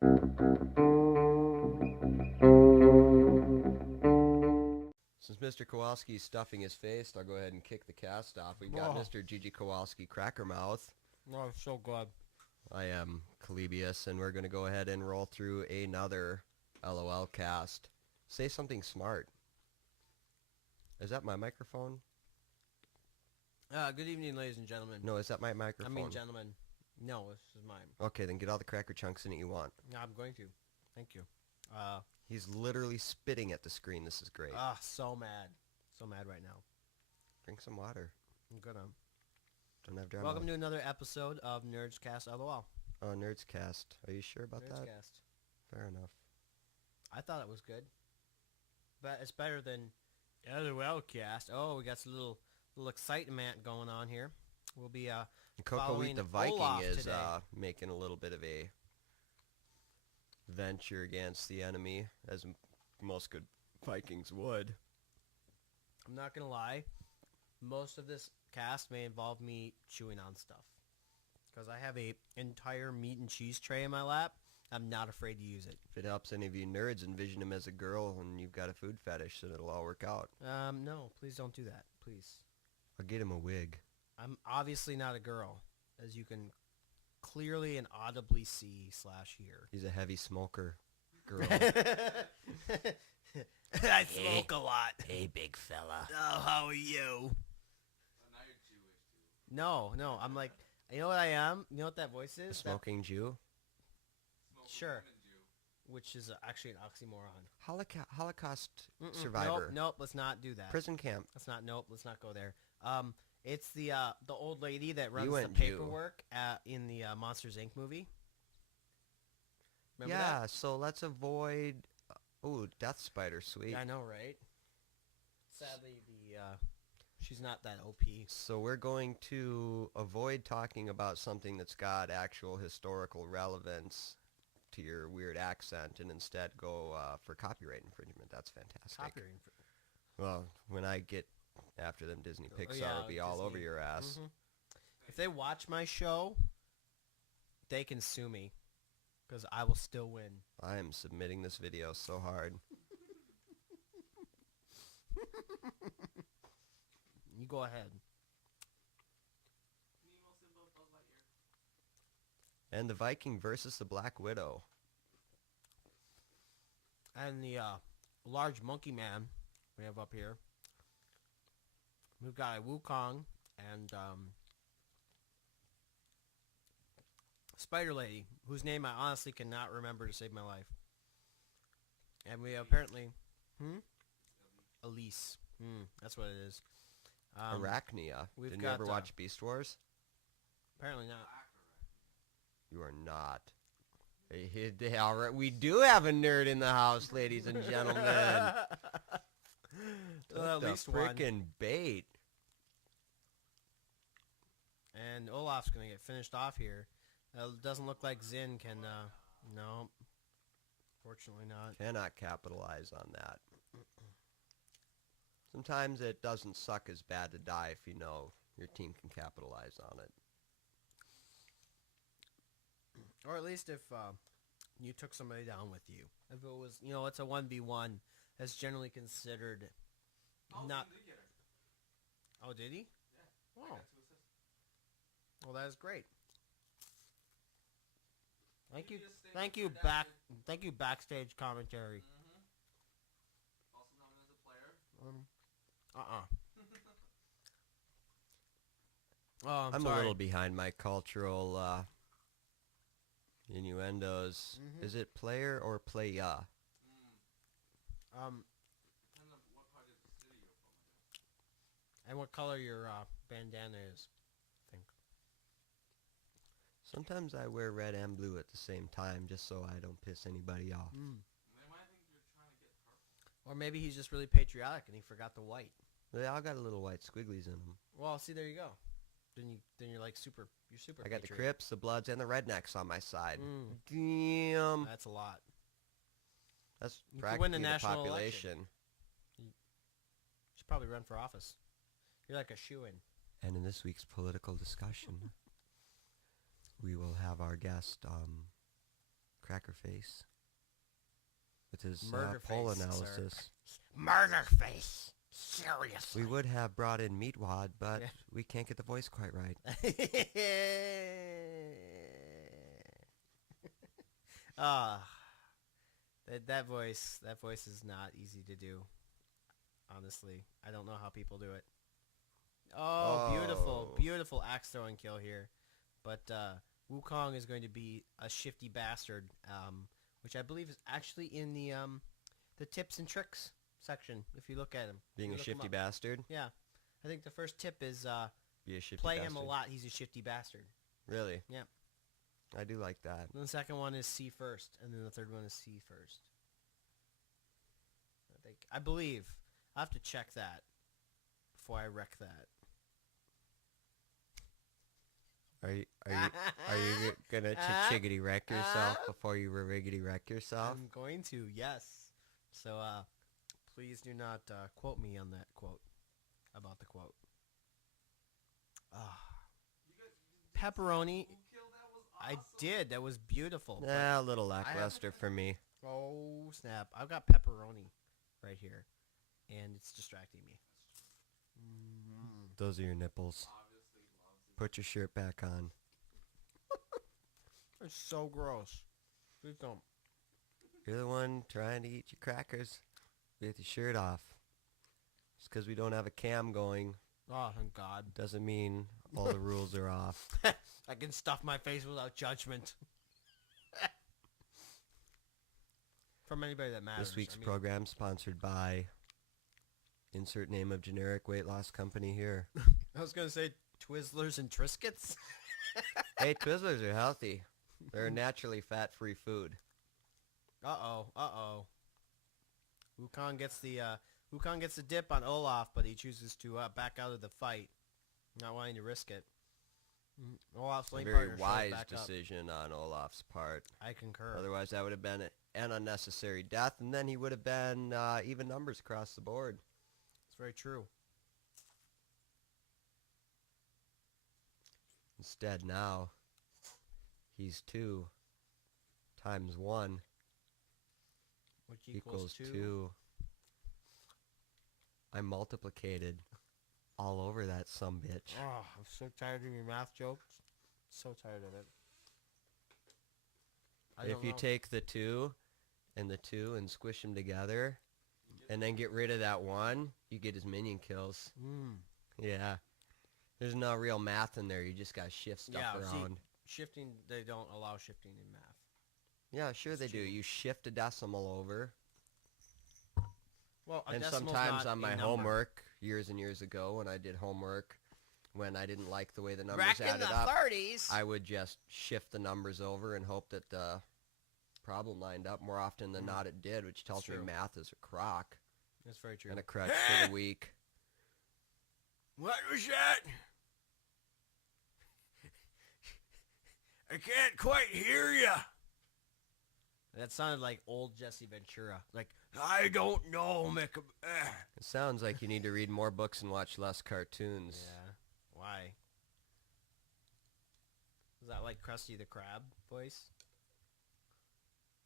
Since Mr. Kowalski's stuffing his face, I'll go ahead and kick the cast off. We've got Oh. Mr. Gigi Kowalski Crackermouth. Oh, so good. I am Calebius, and we're going to go ahead and roll through another LOL cast. Say something smart. Is that my microphone? Good evening, ladies and gentlemen. No, is that my microphone? I mean, gentlemen. No, this is mine. Okay, then get all the cracker chunks in it you want. No, I'm going to. Thank you. He's literally spitting at the screen. This is great. So mad. So mad right now. Drink some water. I'm gonna. Don't have drama. Welcome to another episode of NerdCast LoL. Oh, NerdCast. Are you sure about that? NerdCast. Fair enough. I thought it was good. But it's better than LOL cast. Oh, we got some little excitement going on here. We'll be Coco following the Viking Olaf is today. making a little bit of a venture against the enemy, as most good Vikings would. I'm not gonna lie. Most of this cast may involve me chewing on stuff. Because I have a entire meat and cheese tray in my lap. I'm not afraid to use it. If it helps any of you nerds envision him as a girl and you've got a food fetish, then it'll all work out. No, please don't do that. Please. I'll get him a wig. I'm obviously not a girl, as you can clearly and audibly see/hear. He's a heavy smoker. Girl. I smoke a lot. Hey, big fella. Oh, how are you? No, I'm like, you know what I am? You know what that voice A is? smoking Jew? Sure. Which is actually an oxymoron. Holocaust survivor. Nope, let's not do that. Prison camp. Let's not go there. It's the old lady that runs the went Jew. paperwork in the Monsters Inc. movie. Remember Yeah, that? so let's avoid... Ooh, Death Spider, sweet. I know, right? Sadly, she's not that OP. So we're going to avoid talking about something that's got actual historical relevance to your weird accent and instead go for copyright infringement. That's fantastic. Copyright. Well, when I get after them, Disney Pixar will be all over your ass. Mm-hmm. If they watch my show, they can sue me. Because I will still win. I am submitting this video so hard. You go ahead. And the Viking versus the Black Widow. And the large monkey man we have up here. We've got a Wukong and Spider Lady, whose name I honestly cannot remember to save my life. And we apparently... Elise. That's what it is. Arachnia. we've Didn't you got, ever watch Beast Wars? Apparently not. You are not. All right, we do have a nerd in the house, ladies and gentlemen. At least one. Frickin' bait. And Olaf's going to get finished off here. It doesn't look like Zin can... no. Fortunately not. Cannot capitalize on that. Sometimes it doesn't suck as bad to die if you know your team can capitalize on it. Or at least if you took somebody down with you. If it was, it's a 1v1, that's generally considered not... Zin did get her. Oh, did he? Yeah. Oh. I got 2 assists. Well, that is great. Thank you, You just stay thank you, backstage commentary. Also known as a player. Oh, I'm sorry. a little behind my cultural innuendos. Is it player or playa? Depending on what part of the city you're from, I guess. And what color your bandana is, I think. Sometimes I wear red and blue at the same time just so I don't piss anybody off. They might think you're trying to get purple. Or maybe he's just really patriotic and he forgot the white. They all got little white squigglies in them. Well, see, there you go. Then you're like super. You're super. I got the patriot. Crips, the Bloods, and the Rednecks on my side. Mm. Damn. That's a lot. That's You could practically win the the national population. You should probably run for office. You're like a shoo-in. And in this week's political discussion, we will have our guest, Cracker Face with his Murder poll Face, sir. analysis. Murder Face. Seriously. We would have brought in Meatwad, but Yeah. we can't get the voice quite right. Ah, that voice is not easy to do. Honestly, I don't know how people do it. Oh, Oh. beautiful axe throwing kill here, but Wukong is going to be a shifty bastard, which I believe is actually in the tips and tricks section. If you look at him, Being You a look him shifty up. bastard? Yeah, I think the first tip is Be a shifty play bastard. him a lot. He's a shifty bastard. Really? Yeah. I do like that. And the second one is C first, and then the third one is C first. I believe. I have to check that before I wreck that. Are you gonna chiggity wreck yourself before you riggity wreck yourself? I'm going to, yes. So, please do not quote me on that quote. About the quote. Pepperoni. Who killed that was I awesome. did. That was beautiful. but- Yeah, a little lackluster for me. Oh, snap. I've got pepperoni right here. And it's distracting me. Those are your nipples. Obviously loves it. Put your shirt back on. It's so gross. Please don't. You're the one trying to eat your crackers with your shirt off. Just because we don't have a cam going Oh, thank God. doesn't mean all the rules are off. I can stuff my face without judgment. From anybody that matters. This week's I mean, program sponsored by insert name of generic weight loss company here. I was going to say Twizzlers and Triscuits. Hey, Twizzlers are healthy. They're a naturally fat-free food. Uh-oh. Wukong gets the dip on Olaf, but he chooses to back out of the fight, not wanting to risk it. Olaf's A lane very partner shows wise back up. decision on Olaf's part. I concur. Otherwise, that would have been an unnecessary death, and then he would have been even numbers across the board. It's very true. Instead, now, he's 2 times 1 Which equals equals 2. I multiplicated all over that sumbitch. Oh, I'm so tired of your math jokes. So tired of it. If you take the 2 and the 2 and squish them together, and then get rid of that 1, you get his minion kills. Yeah. There's no real math in there. You just got to shift stuff around. Shifting, they don't allow shifting in math. Yeah, sure they do. You shift a decimal over. Well, a And decimal's sometimes not on a my number. homework, years and years ago, when I did homework, when I didn't like the way the numbers Back in added the up, 30s. I would just shift the numbers over and hope that the problem lined up. More often than not, it did, which tells me true. math is a crock That's very true. and a crutch for the weak. What was that? I can't quite hear you. That sounded like old Jesse Ventura. Like, I don't know, Mick. It sounds like you need to read more books and watch less cartoons. Yeah. Why? Is that like Krusty the Krab voice?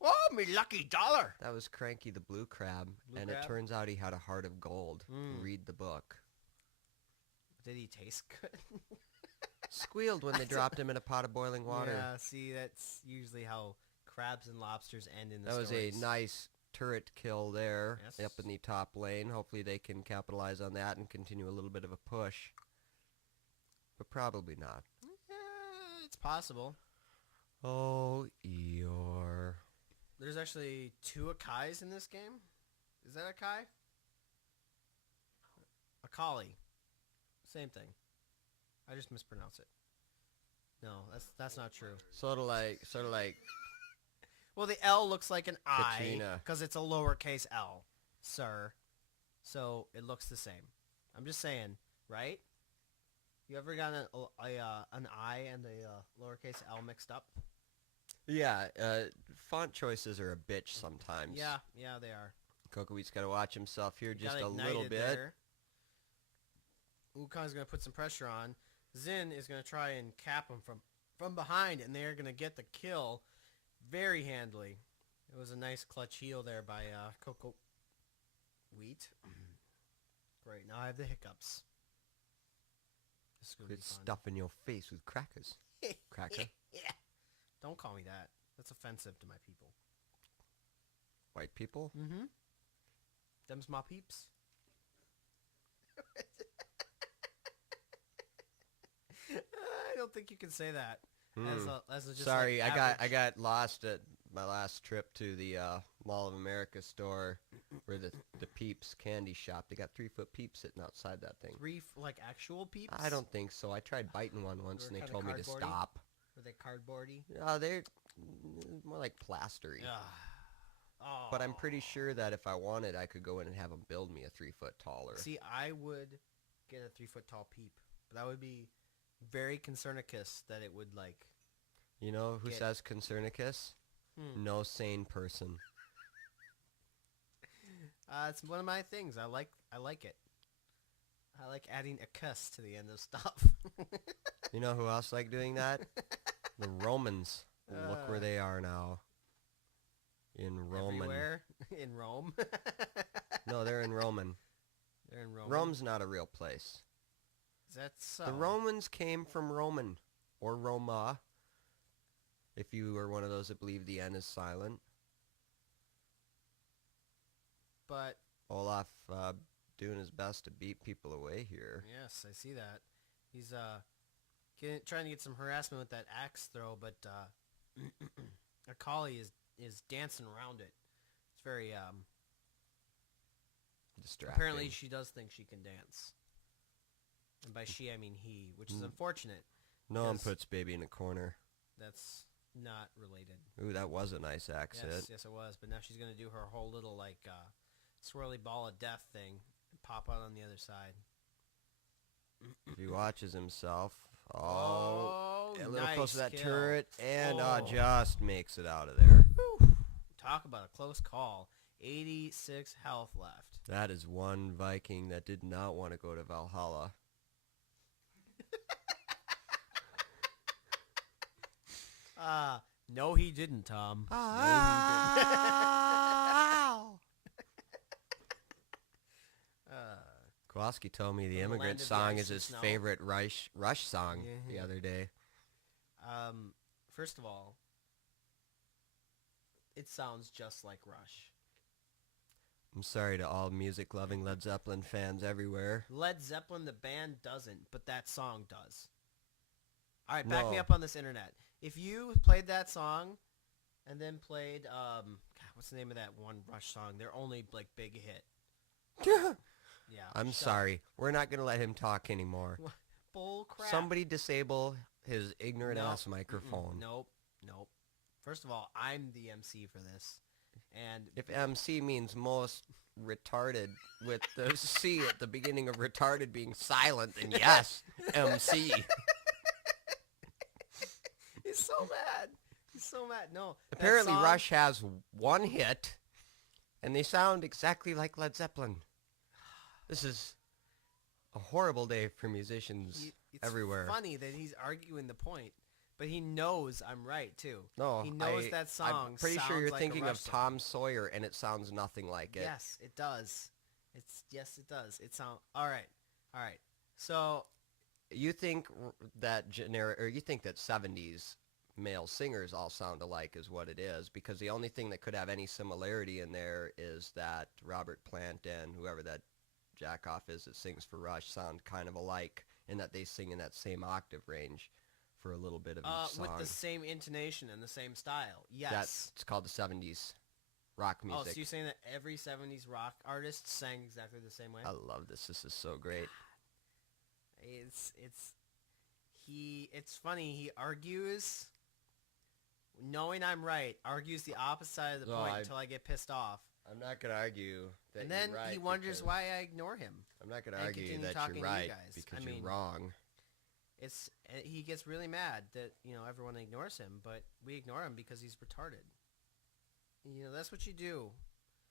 Oh, me lucky dollar. That was Cranky the Blue Crab, Blue and Crab? it turns out he had a heart of gold. Mm. Read the book. Did he taste good? Squealed when they dropped him in a pot of boiling water. Yeah, see, that's usually how crabs and lobsters end in the That was stories. a nice turret kill there Yes. up in the top lane. Hopefully they can capitalize on that and continue a little bit of a push. But probably not. It's possible. Oh, Eeyore. There's actually 2 Akais in this game. Is that Akai? Akali. Same thing. I just mispronounce it. No, that's not true. Sort of like Well, the L looks like an I Katrina. because it's a lowercase L, sir. So it looks the same. I'm just saying, right? You ever got an I and a lowercase L mixed up? yeah, font choices are a bitch sometimes. Yeah, they are. Cocoweet's got to watch himself here just Got a little ignited bit. there. Wukong's going to put some pressure on. Xin is going to try and cap him from behind, and they're going to get the kill. very handily. It was a nice clutch heel there by Coco Wheat. Great. Now I have the hiccups. This is gonna Quit be fun. stuffing your face with crackers. Cracker. Yeah. Don't call me that. That's offensive to my people. White people? Mm-hmm. Them's my peeps. I don't think you can say that. As a just Sorry, like I average- got lost at my last trip to the Mall of America store where the Peeps candy shop. They got 3-foot Peeps sitting outside that thing. like actual peeps. I don't think so. I tried biting one once They and were they kinda told me to cardboardy? stop. Were they cardboardy? They're more like plastery. Oh. But I'm pretty sure that if I wanted, I could go in and have them build me a 3-foot taller. See, I would get a 3-foot tall peep, but that would be very concernicus that it would like. You know who Get- says Concernicus? No sane person. It's one of my things. I like it. I like adding a cuss to the end of stuff. You know who else like doing that? The Romans. Look where they are now. In Roman. Everywhere in Rome. No, they're in Roman. They're in Rome. Rome's not a real place. That's so. The Romans came from Roman, or Roma, if you are one of those that believe the N is silent. But Olaf doing his best to beat people away here. yes, I see that. He's trying to get some harassment with that axe throw, but Akali is dancing around it. It's very Distracting. apparently she does think she can dance. And by she I mean he, which is unfortunate. No one because- puts baby in a corner. That's not related. Ooh, that was a nice axe hit. Yes, it was. But now she's gonna do her whole little like swirly ball of death thing and pop out on the other side. He watches himself. Oh, Oh, a little nice close to that kill. turret, and Oh. just makes it out of there. Talk about a close call. 86 health left. That is one Viking that did not want to go to Valhalla. No, he didn't, Tom. Kowalski told me the From the immigrant land of song ice is and his snow. favorite Rush song the Yeah. other day. First of all, it sounds just like Rush. I'm sorry to all music-loving Led Zeppelin fans everywhere. Led Zeppelin, the band, doesn't, but that song does. All right, back me No. up on this internet. If you played that song and then played, God, what's the name of that one Rush song? Their only, like, big hit. Yeah. I'm shut sorry. We're not going to let him talk anymore. up. Bull crap. Somebody disable his ignorant Nope. ass microphone. Nope. First of all, I'm the MC for this. And If MC means most retarded with the C at the beginning of retarded being silent, then yes, MC. he's so mad. He's so mad. No. that Apparently song- Rush has one hit, and they sound exactly like Led Zeppelin. This is a horrible day for musicians It's everywhere. funny that he's arguing the point, but he knows I'm right too. No, he knows that song. I'm pretty sure sounds you're like a thinking Rush of song. Tom Sawyer, and it sounds nothing like it. Yes, it does. Yes, it does. It sounds all right. So You think that you think that 70s male singers all sound alike is what it is, because the only thing that could have any similarity in there is that Robert Plant and whoever that jackoff is that sings for Rush sound kind of alike in that they sing in that same octave range for a little bit of each song. with the same intonation and the same style. Yes. It's called the 70s rock music. Oh, so you're saying that every 70s rock artist sang exactly the same way? I love this. This is so great. It's funny. He argues, knowing I'm right, argues the opposite side of the No, point I- until I get pissed off. I'm not going to argue that And then you're right. he wonders because- why I ignore him. I'm not going to and argue continue that talking you're to you right guys. because I you're mean- wrong. He gets really mad that, everyone ignores him, but we ignore him because he's retarded. That's what you do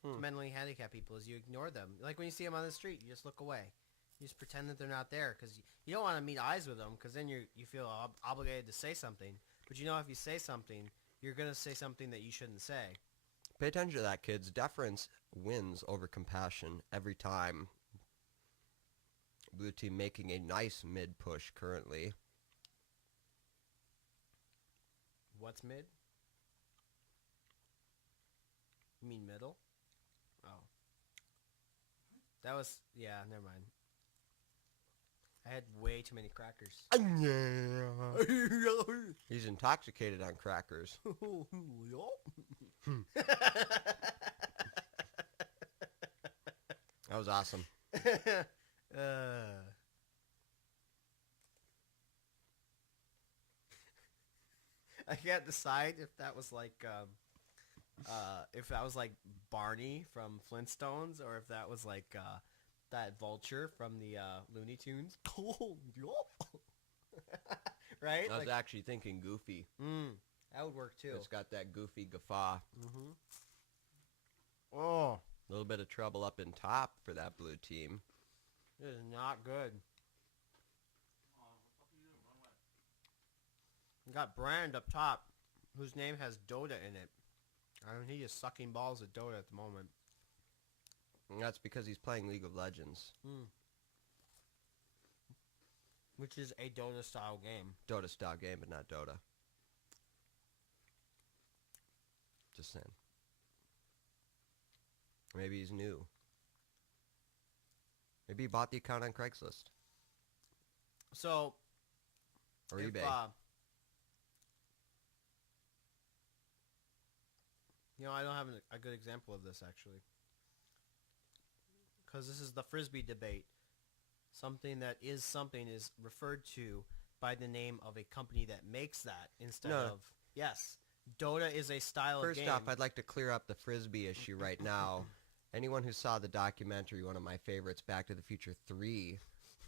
to mentally handicapped people is you ignore them. Like when you see them on the street, you just look away. You just pretend that they're not there because you don't want to meet eyes with them because then you feel obligated to say something. But if you say something, you're going to say something that you shouldn't say. Pay attention to that, kids. Deference wins over compassion every time. Blue team making a nice mid push currently. What's mid? You mean middle? Oh. That was... Yeah, never mind. I had way too many crackers. He's intoxicated on crackers. That was awesome. I can't decide if that was like Barney from Flintstones or if that was like that vulture from the Looney Tunes. Right? I was actually thinking Goofy. That would work too. It's got that Goofy guffaw. Mm-hmm. Oh. A little bit of trouble up in top for that blue team. This is not good. What the fuck are you doing? Run away. We got Brand up top, whose name has Dota in it. I mean, he is sucking balls at Dota at the moment. And that's because he's playing League of Legends. Which is a Dota-style game. Dota style game, but not Dota. Just saying. Maybe he's new. Maybe he bought the account on Craigslist. So, Or if, eBay. I don't have a good example of this, actually. Because this is the Frisbee debate. Something that is something is referred to by the name of a company that makes that instead No. of... Yes. Dota is a style of game. First off, I'd like to clear up the Frisbee issue right now. Anyone who saw the documentary, one of my favorites, Back to the Future 3,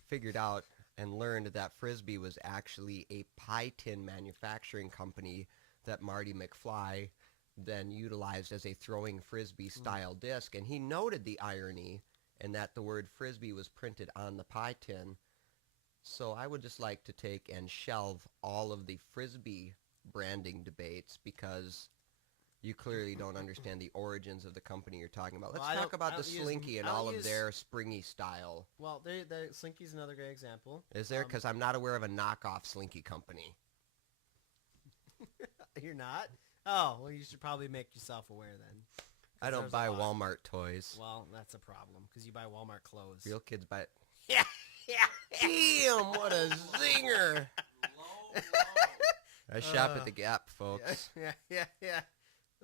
figured out and learned that Frisbee was actually a pie tin manufacturing company that Marty McFly then utilized as a throwing Frisbee-style disc. And he noted the irony in that the word Frisbee was printed on the pie tin. So I would just like to take and shelve all of the Frisbee branding debates because you clearly don't understand the origins of the company you're talking about. Well, Let's talk about the I don't use- Slinky and I don't all of use- their springy style. Well, the Slinky's another great example. Is there? Because I'm not aware of a knockoff Slinky company. You're not? Oh, well, you should probably make yourself aware then. 'Cause I don't there's a buy lot. Walmart toys. Well, that's a problem because you buy Walmart clothes. Real kids buy it. Yeah, yeah. Damn, what a zinger. Low, low. I shop at the Gap, folks. yeah.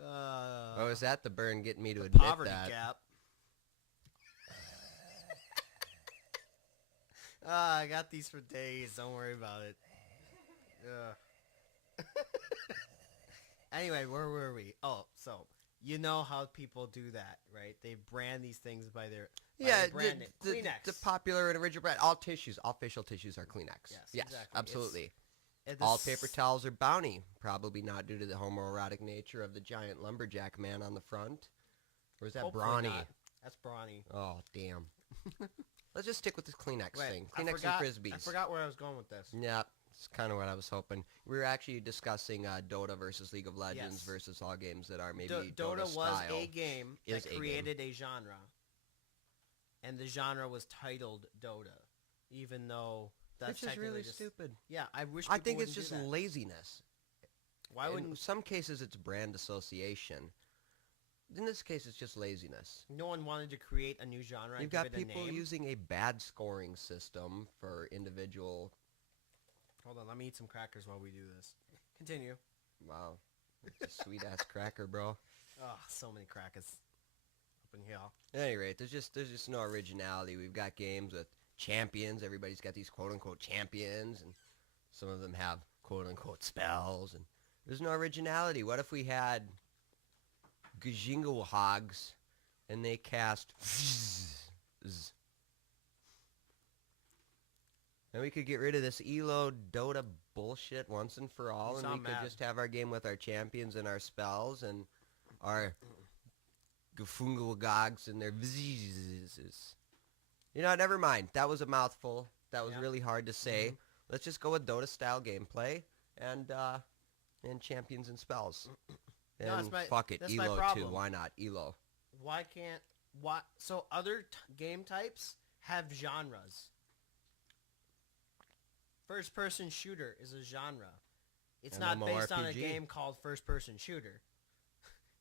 Oh, is that the burn getting me to the admit poverty that? gap. I got these for days. Don't worry about it. Anyway, where were we? Oh, so you know how people do that, right? They brand these things by their Yeah, brand name. Kleenex. the popular and original brand. All tissues, all facial tissues are Kleenex. Yes, exactly. Absolutely. And All this- paper towels are Bounty, probably not due to the homoerotic nature of the giant lumberjack man on the front. Or is that hopefully Brawny? not. That's Brawny. Oh, damn. Let's just stick with this Kleenex Wait, thing. I Kleenex forgot- and Frisbees. I forgot where I was going with this. Yeah, it's kind of what I was hoping. We were actually discussing Dota versus League of Legends Yes. versus all games that are maybe Dota was style. a game Is that a game. created a genre. And the genre was titled Dota. Even though that's Which is technically really just... stupid. Yeah, I wish I people think it's wouldn't just do that. laziness. Why In wouldn't... some cases it's brand association. In this case, it's just laziness. No one wanted to create a new genre You've and got give it a people name? using a bad scoring system for individual. Hold on, let me eat some crackers while we do this. Continue. Wow, it's a sweet ass cracker, bro. Oh, so many crackers up in here. At any rate, there's just no originality. We've got games with champions. Everybody's got these quote unquote champions, and some of them have quote unquote spells, and there's no originality. What if we had Gajingo Hogs and they cast and we could get rid of this Elo Dota bullshit once and for all, You and sound we could mad. just have our game with our champions and our spells and our Gafungal Gogs and their vzzzz. You know, never mind. That was a mouthful. That was Yeah. really hard to say. Let's just go with Dota-style gameplay and, and champions and spells. No, And that's my- fuck it, that's my Elo too. problem. Why not Elo? Why can't... Why? So other game types have genres. First-person shooter is a genre. It's not based on a MMORPG. game called first-person shooter.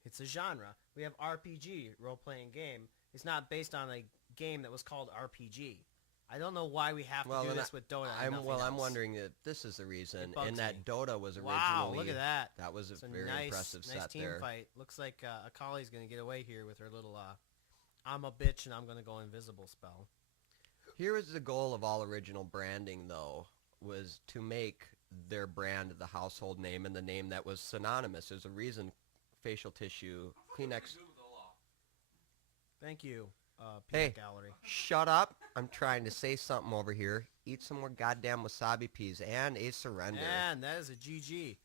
It's a genre. We have RPG, role-playing game. It's not based on a game that was called RPG. I don't know why we have to do then this with Dota. And nothing I'm else. wondering if this is the reason, It bugs and that me. Dota was originally. Wow, look at that. That was a It's very impressive nice set team there. fight. Looks like Akali's going to get away here with her little, I'm a bitch and I'm going to go invisible spell. Here was the goal of all original branding, though, was to make their brand the household name and the name that was synonymous. There's a reason facial tissue, Kleenex. Thank you, Hey. Peanut Gallery. Shut up. I'm trying to say something over here. Eat some more goddamn wasabi peas and a surrender. And that is a GG.